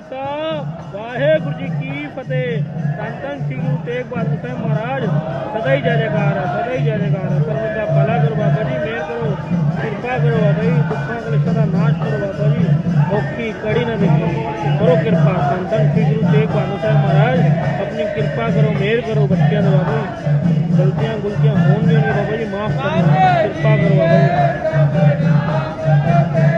ਖਾਲਸਾ। ਵਾਹਿਗੁਰੂ ਜੀ ਕੀ ਫਤਿਹ। ਧੰਨ ਧੰਨ ਸ੍ਰੀ ਗੁਰੂ ਤੇਗ ਬਹਾਦਰ ਸਾਹਿਬ ਮਹਾਰਾਜ। ਸਦਾ ਹੀ ਜੈ ਜੈਕਾਰ ਸਦਾ ਹੀ ਜੈ ਜੈਕਾਰ ਹੈ ਦਾ ਭਲਾ ਕਰੋ ਬਾਬਾ ਜੀ, ਮਿਹਰ ਕਰੋ, ਕਿਰਪਾ ਕਰੋ ਬਾਬਾ ਜੀ। ਦੁੱਖਾਂ ਕਲੇਸ਼ਾਂ ਦਾ ਨਾਸ਼ ਕਰੋ ਬਾਬਾ ਜੀ। ਔਖੀ ਕੜੀ ਨਾ ਮਿਲੇ ਕਰੋ ਕਿਰਪਾ। ਧੰਨ ਧੰਨ ਸ੍ਰੀ ਗੁਰੂ ਤੇਗ ਬਹਾਦਰ ਸਾਹਿਬ ਮਹਾਰਾਜ। ਆਪਣੀ ਕਿਰਪਾ ਕਰੋ, ਮਿਹਰ ਕਰੋ ਬੱਚਿਆਂ ਦੇ ਬਾਬਾ ਜੀ। ਗਲਤੀਆਂ ਗੁਲਤੀਆਂ ਹੋਣਗੀਆਂ ਨਹੀਂ ਬਾਬਾ ਜੀ, ਮਾਫ ਕਰੋ ਕਿਰਪਾ ਕਰੋ ਬਾਬਾ ਜੀ।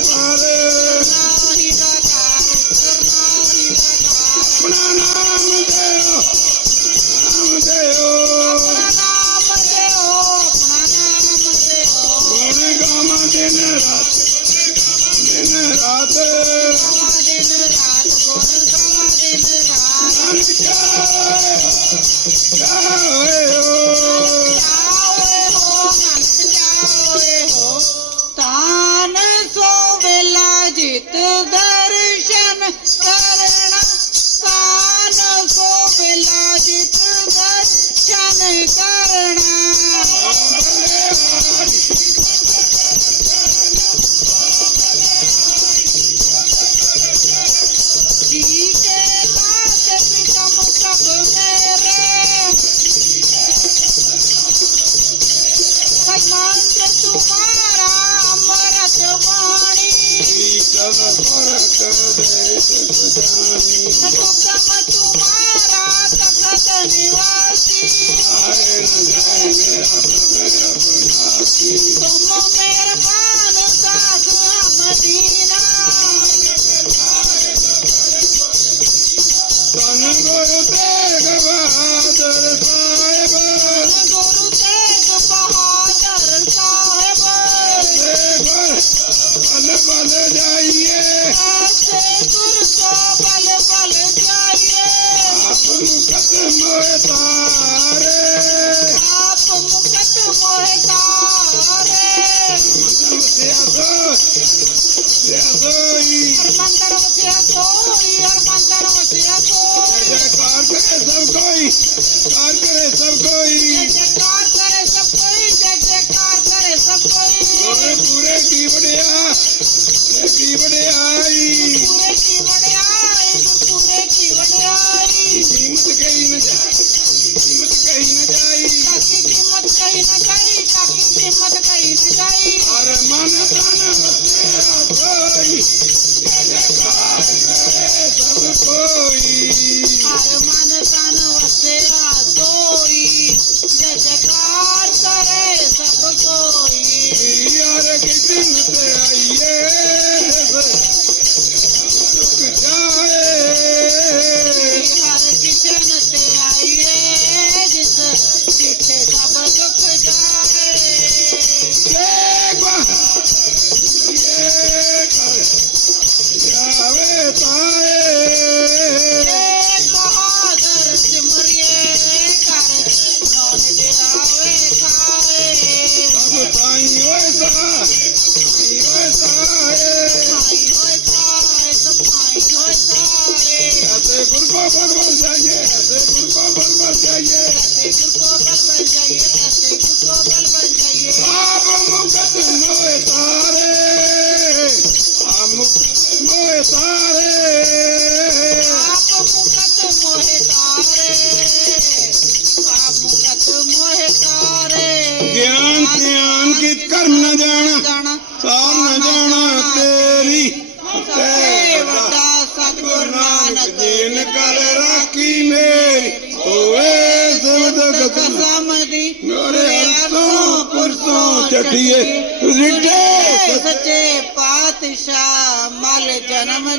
Bye.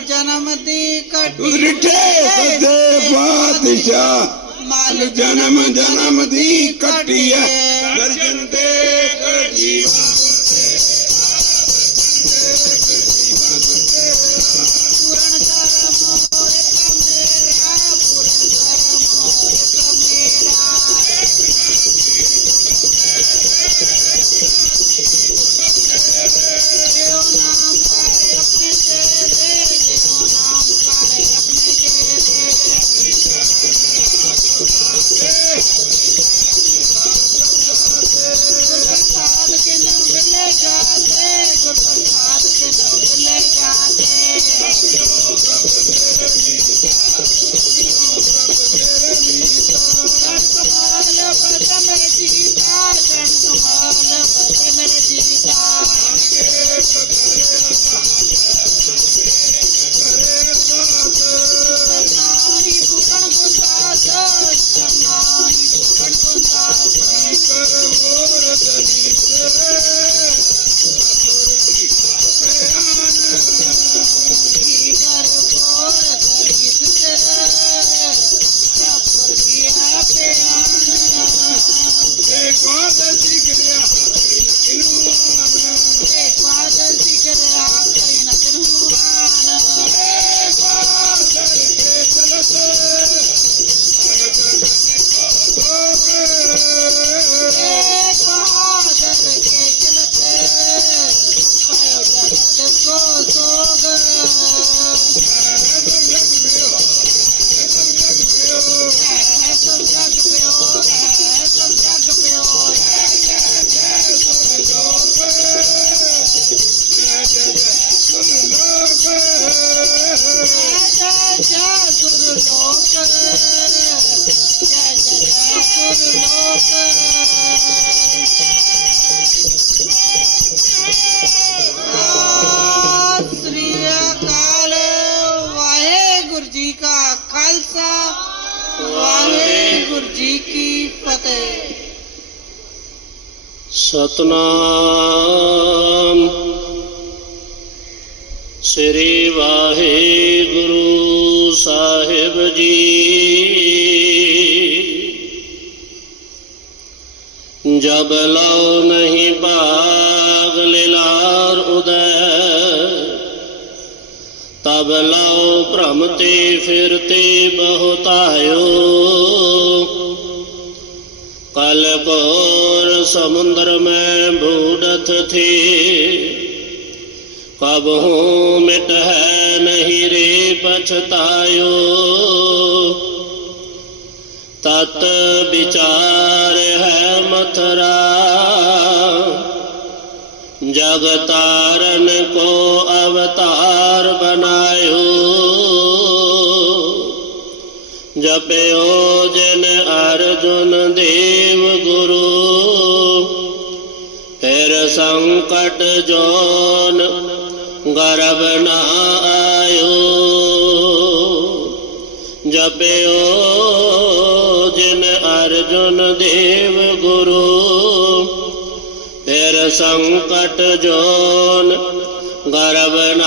जन्म दी सदे पातिशाह जन्म जन्म दी कटिया ਫਤਿਹ ਸਤਨਾਮ। ਸ੍ਰੀ ਵਾਹਿਗੁਰੂ ਸਾਹਿਬ ਜੀ। ਜਬ ਲਉ ਨਹੀਂ ਬਾਗ ਲਿਲਾਰ ਉਦੈ, ਤਬ ਲਉ ਭ੍ਰਮ ਤੇ ਫਿਰਤੇ ਬਹੁਤਾਇਓ। कालकोर समुद्र में भूडत थी। कब हूँ मिट है नहीं रे पछतायो। तत् विचार है मथुरा। जगतारन को अवतार बना। जपयो जन अर्जुन देव गुरु। फिर संकट जोन गर्भ न आयो। जपयो जिन अर्जुन देव गुरु। फिर संकट जोन गर्भ न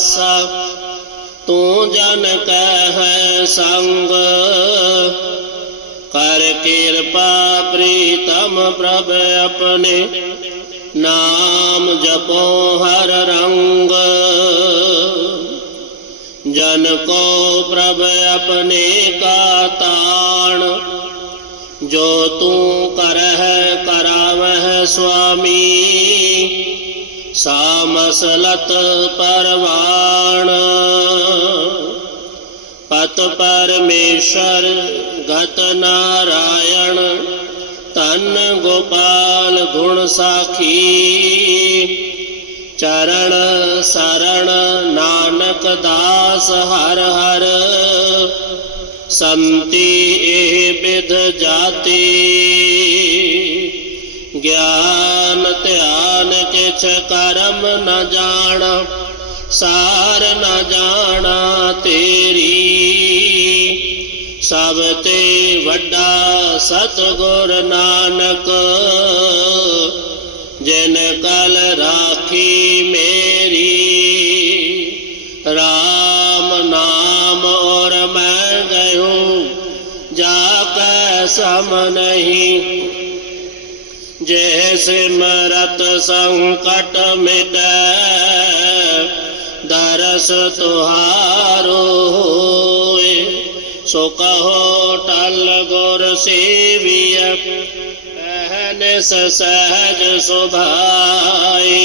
सब, तू जन कह संग। कर कृपा प्रीतम प्रभ अपने नाम जपो हर रंग। जन को प्रभ अपने का तान जो तू कर है करावह स्वामी। सामसलत परवाण। पत परमेश्वर गत नारायण, तन गोपाल गुण साखी। चरण शरण नानक दास हर हर, संति ए विध जाति। ज्ञान त्याग कछ करम न जाना सार न जाना तेरी। सब ते वड्डा सतगुर नानक, जिन कल राखी मेरी। राम नाम और मैं गयो जा कै सम नहीं सिमरत संकट मिट, दरस तुहारो सो कहो, टल गुर सेविय पहन सहज सुभाई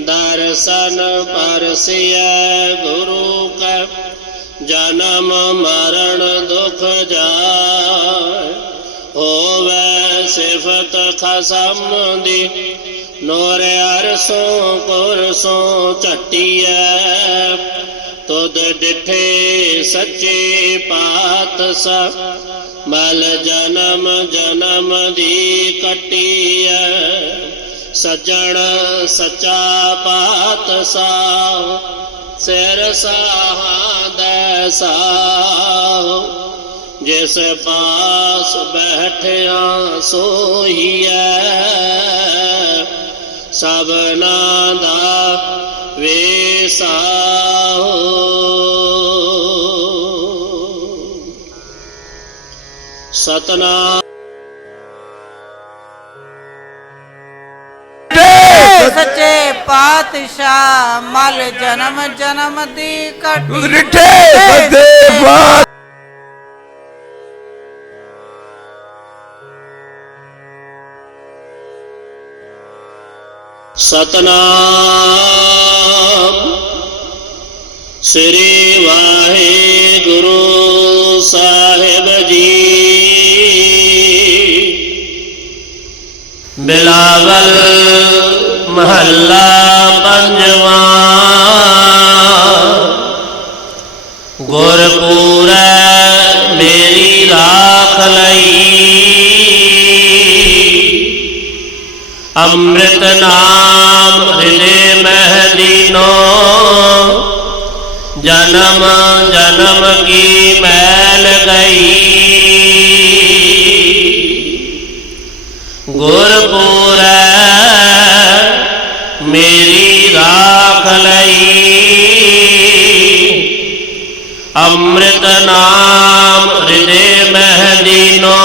दर्शन परसिय गुरु का, जन्म मर था सामोंदी नोर अरसों कुरसों चटिया तुद डिठे सच्चे पात सा। मल जन्म जन्म दी कटिया। सजण सचा पात साह सिर साह दसाह जिस पास बैठिया सोही सबना दा वेसा सतना सचे पातशाह मल जन्म जन्म दी कट। ਸਤਨਾਮ। ਸ੍ਰੀ ਵਾਹਿਗੁਰੂ ਸਾਹਿਬ ਜੀ। ਬਿਲਾਵਲ ਮਹੱਲਾ ਪੰਜਵਾਂ। ਗੁਰਪੂਰੈ ਮੇਰੀ ਰਾਖ ਲਈ। ਅੰਮ੍ਰਿਤ ਨਾਮ ਹਿਲੇ ਮਹਿਦੀਨੋ ਜਨਮ ਜਨਮ ਕੀ ਮੈਲ ਗਈ। ਗੁਰਪੂਰੈ ਮੇਰੀ ਰਾਖ ਲਈ। ਅੰਮ੍ਰਿਤ ਨਾਮ ਹਿਰਦੇ ਮਹਿਦੀਨੋ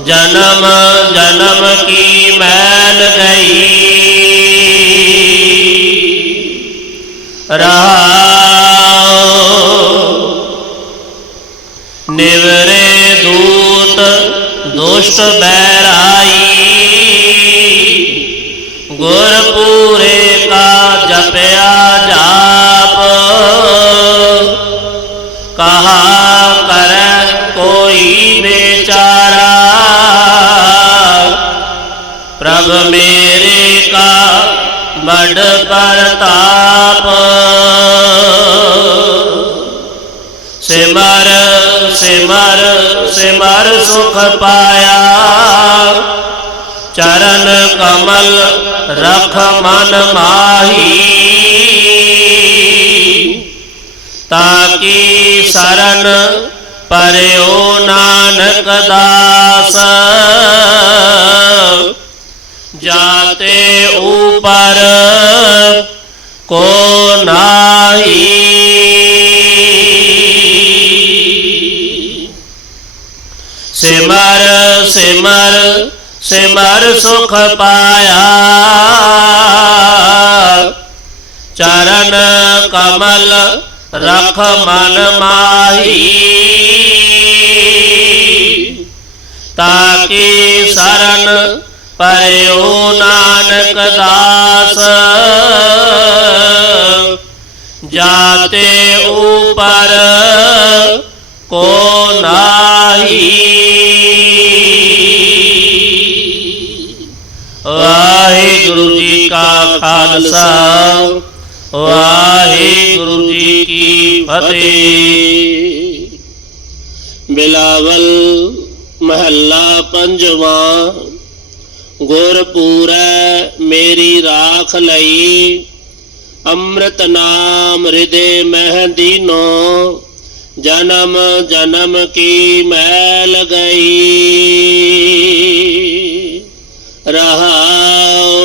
ਜਨਮ ਜਨਮ ਕੀ ਮੈਲ ਗਈ। निवरे दूत दुष्ट बैराई गुरपुरे का बड़ परताप। सिमर सिमर सिमर सुख पाया। चरण कमल रख मन माही। ताकि शरण परयो नानक दास। जाते ओ पर को नाही। सिमर सिमर सिमर सुख पाया। चरण कमल रख मन माही। ताकि शरण पर नानक दा। ते ऊपर, को नाही। वाहे गुरु जी का खालसा वाहे गुरु जी की फतेह। बिलावल महला पंजवा गुरपुर मेरी राख लई। ਅੰਮ੍ਰਿਤ ਨਾਮ ਹਿਰਦੇ ਮਹਿ ਦੀਨੋ, ਜਨਮ ਜਨਮ ਕੀ ਮੈਲ ਗਈ ਰਹਾਉ।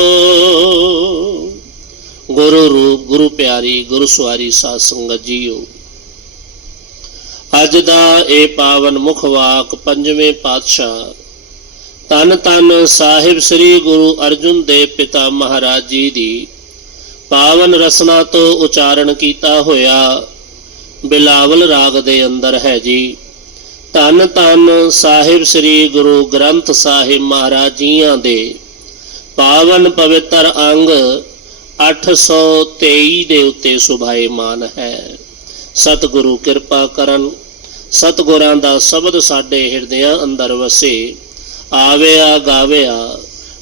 ਗੁਰੂ ਰੂਪ, ਗੁਰੂ ਪਿਆਰੀ, ਗੁਰੂ ਸਵਾਰੀ ਸਾਧ ਸੰਗਤ ਜੀਓ। ਅੱਜ ਦਾ ਇਹ ਪਾਵਨ ਮੁਖ ਵਾਕ ਪੰਜਵੇਂ ਪਾਤਸ਼ਾਹ, ਤਨ ਤਨ ਸਾਹਿਬ ਸ੍ਰੀ ਗੁਰੂ ਅਰਜੁਨ ਦੇਵ ਪਿਤਾ ਮਹਾਰਾਜ ਜੀ ਦੀ ਪਾਵਨ ਰਸਨਾ ਤੋਂ ਉਚਾਰਨ ਕੀਤਾ ਹੋਇਆ ਬਿਲਾਵਲ ਰਾਗ ਦੇ ਅੰਦਰ ਹੈ ਜੀ। ਧੰਨ ਧੰਨ ਸਾਹਿਬ ਸ੍ਰੀ ਗੁਰੂ ਗ੍ਰੰਥ ਸਾਹਿਬ ਮਹਾਰਾਜ ਜੀਆਂ ਦੇ ਪਾਵਨ ਪਵਿੱਤਰ ਅੰਗ 823 ਦੇ ਉੱਤੇ ਸੁਭਾਏਮਾਨ ਹੈ। ਸਤਿਗੁਰੂ ਕਿਰਪਾ ਕਰਨ, ਸਤਿਗੁਰਾਂ ਦਾ ਸ਼ਬਦ ਸਾਡੇ ਹਿਰਦਿਆਂ ਅੰਦਰ ਵਸੇ, ਆਵਿਆ ਗਾਵਿਆ